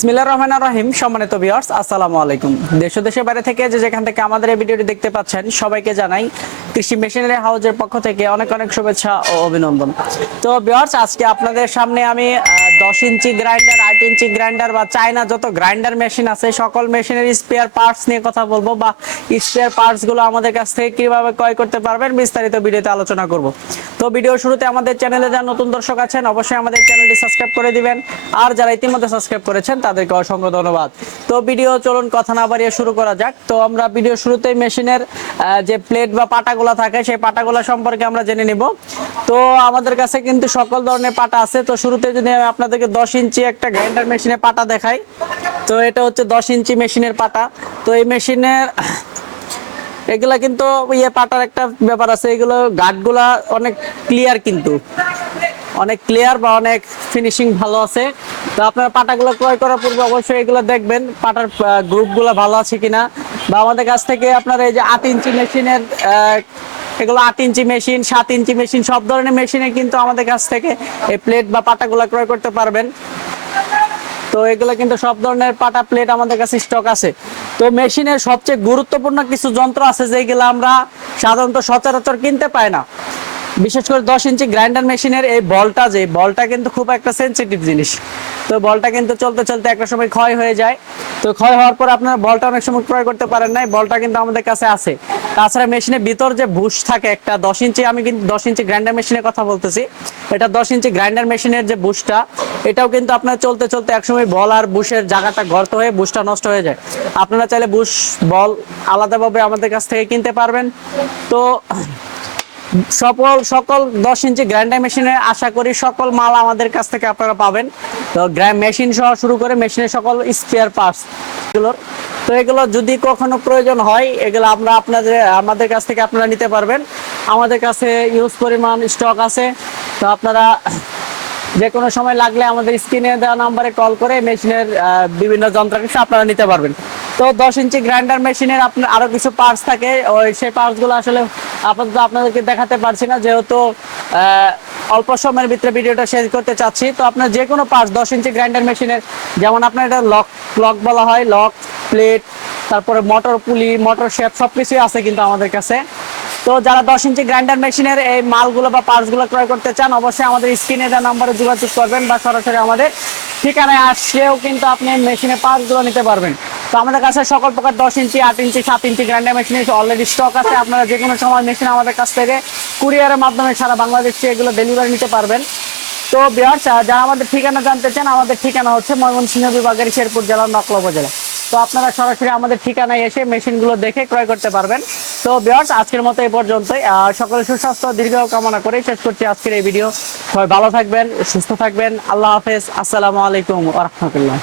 বিসমিল্লাহ রহমান রহিম, সম্মানিত ভিউয়ার্স আসসালামু আলাইকুম। দেশ দেশের বাইরে থেকে যে যেখান থেকে আমাদের এই ভিডিওটি দেখতে পাচ্ছেন, সবাইকে জানাই কৃষি মেশিনারি হাউজের পক্ষ থেকে অনেক অনেক শুভেচ্ছা ও অভিনন্দন। তো ভিউয়ার্স আজকে আপনাদের সামনে আমি দশ ইঞ্চি গ্রাইন্ডার আট ইঞ্চি গ্রাইন্ডার বা চায়না যত গ্রাইন্ডার মেশিন আছে, সকল মেশিনের স্পেয়ার পার্টস নিয়ে কথা বলব বা স্পেয়ার পার্টসগুলো আমাদের কাছ থেকে কীভাবে ক্রয় করতে পারবেন বিস্তারিত ভিডিওতে আলোচনা করব। তো ভিডিও শুরুতে আমাদের চ্যানেলে যারা নতুন দর্শক আছেন, অবশ্যই আমাদের চ্যানেলটি সাবস্ক্রাইব করে দিবেন। আর যারা ইতিমধ্যে সাবস্ক্রাইব করেছেন, তাদেরকে অসংখ্য ধন্যবাদ। তো ভিডিও চলুন কথা না বাড়িয়ে শুরু করা যাক। তো আমরা ভিডিও শুরুতেই মেশিনের যে প্লেট বা পাটাগুলো থাকে, সেই পাটাগুলো সম্পর্কে আমরা জেনে নিব। তো আমাদের কাছে কিন্তু সকল ধরনের পাটা আছে। তো শুরুতে যদি আমি আপনাদেরকে দশ ইঞ্চি একটা গ্রাইন্ডার মেশিনে পাটা দেখাই। তো এটা হচ্ছে দশ ইঞ্চি মেশিনের পাটা তো এই মেশিনের এগুলা কিন্তু ইয়ে পাটার একটা ব্যাপার আছে। এগুলো গার্ডগুলা অনেক ক্লিয়ার কিন্তু। অনেক ক্লিয়ার বা অনেক ফিনিশিং ভালো আছে। তো আপনারা পাটাগুলো ক্রয় করার পূর্বে অবশ্যই এগুলো দেখবেন পাটার গ্রুপগুলো ভালো আছে কিনা। বা আমাদের কাছ থেকে আপনারা এই যে আট ইঞ্চি মেশিনের এগুলো আট ইঞ্চি মেশিন সাত ইঞ্চি মেশিন সব ধরনের মেশিনে কিন্তু আমাদের কাছ থেকে এই প্লেট বা পাটাগুলো ক্রয় করতে পারবেন। তো এগুলো কিন্তু সব ধরনের পাটা প্লেট আমাদের কাছে স্টক আছে। তো মেশিনের সবচেয়ে গুরুত্বপূর্ণ কিছু যন্ত্র আছে যেগুলো আমরা সাধারণত সচরাচর কিনতে পাই না। বিশেষ করে দশ ইঞ্চি গ্রাইন্ডার মেশিনের এই বলটা যে, বলটা কিন্তু খুব একটা সেন্সিটিভ জিনিস। তো বলটা কিন্তু চলতে চলতে একটা সময় ক্ষয় হয়ে যায়। তো ক্ষয় হওয়ার পর আপনারা বলটা অনেক সময় ক্রয় করতে পারেন নাই, বলটা কিন্তু আমাদের কাছে আছে। তাছাড়া মেশিনের ভিতর যে বুশ থাকে একটা, দশ ইঞ্চি, আমি কিন্তু দশ ইঞ্চি গ্রাইন্ডার মেশিনের কথা বলতেছি। এটা দশ ইঞ্চি গ্রাইন্ডার মেশিনের যে বুশটা, এটাও কিন্তু আপনার চলতে চলতে একসময় বল আর বুশের জায়গাটা গর্ত হয়ে বুশটা নষ্ট হয়ে যায়। আপনারা চাইলে বুশ, বল আলাদাভাবে আমাদের কাছ থেকে কিনতে পারবেন। তো সকল সকল দশ ইঞ্চি গ্রাইন্ডার মেশিনে আশা করি সকল মাল আমাদের কাছ থেকে আপনারা পাবেন। তো মেশিন সহ শুরু করে মেশিনের সকল স্পেয়ার পার্টস এগুলোর। তো এগুলো যদি কখনো প্রয়োজন হয়, এগুলো আমরা আপনাদের, আমাদের কাছ থেকে আপনারা নিতে পারবেন। আমাদের কাছে ইউজ পরিমাণ স্টক আছে। তো আপনারা যে কোনো সময় লাগলে আমাদের স্ক্রিনে দেওয়া নাম্বারে কল করে মেশিনের বিভিন্ন যন্ত্রাংশ আপনারা নিতে পারবেন। তো দশ ইঞ্চি গ্রাইন্ডার মেশিনের আপনার আরও কিছু পার্টস থাকে। ওই সেই পার্টসগুলো আসলে আপাতত আপনাদেরকে দেখাতে পারছি না, যেহেতু অল্প সময়ের ভিতরে ভিডিওটা শেষ করতে চাচ্ছি। তো আপনার যে কোনো পার্টস, দশ ইঞ্চি গ্রাইন্ডার মেশিনের, যেমন আপনার এটা লক লক বলা হয়, লক, প্লেট, তারপরে মোটর পুলি, মোটর শেপ সব কিছুই আছে কিন্তু আমাদের কাছে। তো যারা দশ ইঞ্চি গ্রাইন্ডার মেশিনের এই মালগুলো বা পার্টসগুলো ক্রয় করতে চান, অবশ্যই আমাদের স্ক্রিনে দেওয়া নাম্বারে যোগাযোগ করবেন বা সরাসরি আমাদের ঠিকানায় আসলেও কিন্তু আপনি মেশিনের পার্টসগুলো নিতে পারবেন। তো আমাদের কাছে সকল প্রকার দশ ইঞ্চি, আট ইঞ্চি, সাত inch grinder machine already stock আছে। আপনারা যে কোনো সময় মেশিন আমাদের কাছ থেকে কুরিয়ারের মাধ্যমে সারা বাংলাদেশে এগুলো ডেলিভারি নিতে পারবেন। তো বিহার যারা আমাদের ঠিকানা জানতে চান, আমাদের ঠিকানা হচ্ছে ময়মনসিংহ বিভাগের শেরপুর জেলার নকলা উপজেলা। তো আপনারা সরাসরি আমাদের ঠিকানায় এসে মেশিনগুলো দেখে ক্রয় করতে পারবেন। তো বিয়ার্স আজকের মতো এই পর্যন্তই। সকলের সুস্বাস্থ্য, দীর্ঘ কামনা করে শেষ করছি আজকের এই ভিডিও সবাই ভালো থাকবেন, সুস্থ থাকবেন। আল্লাহ হাফেজ। আসসালামু আলাইকুম রহমতুল্লাহ।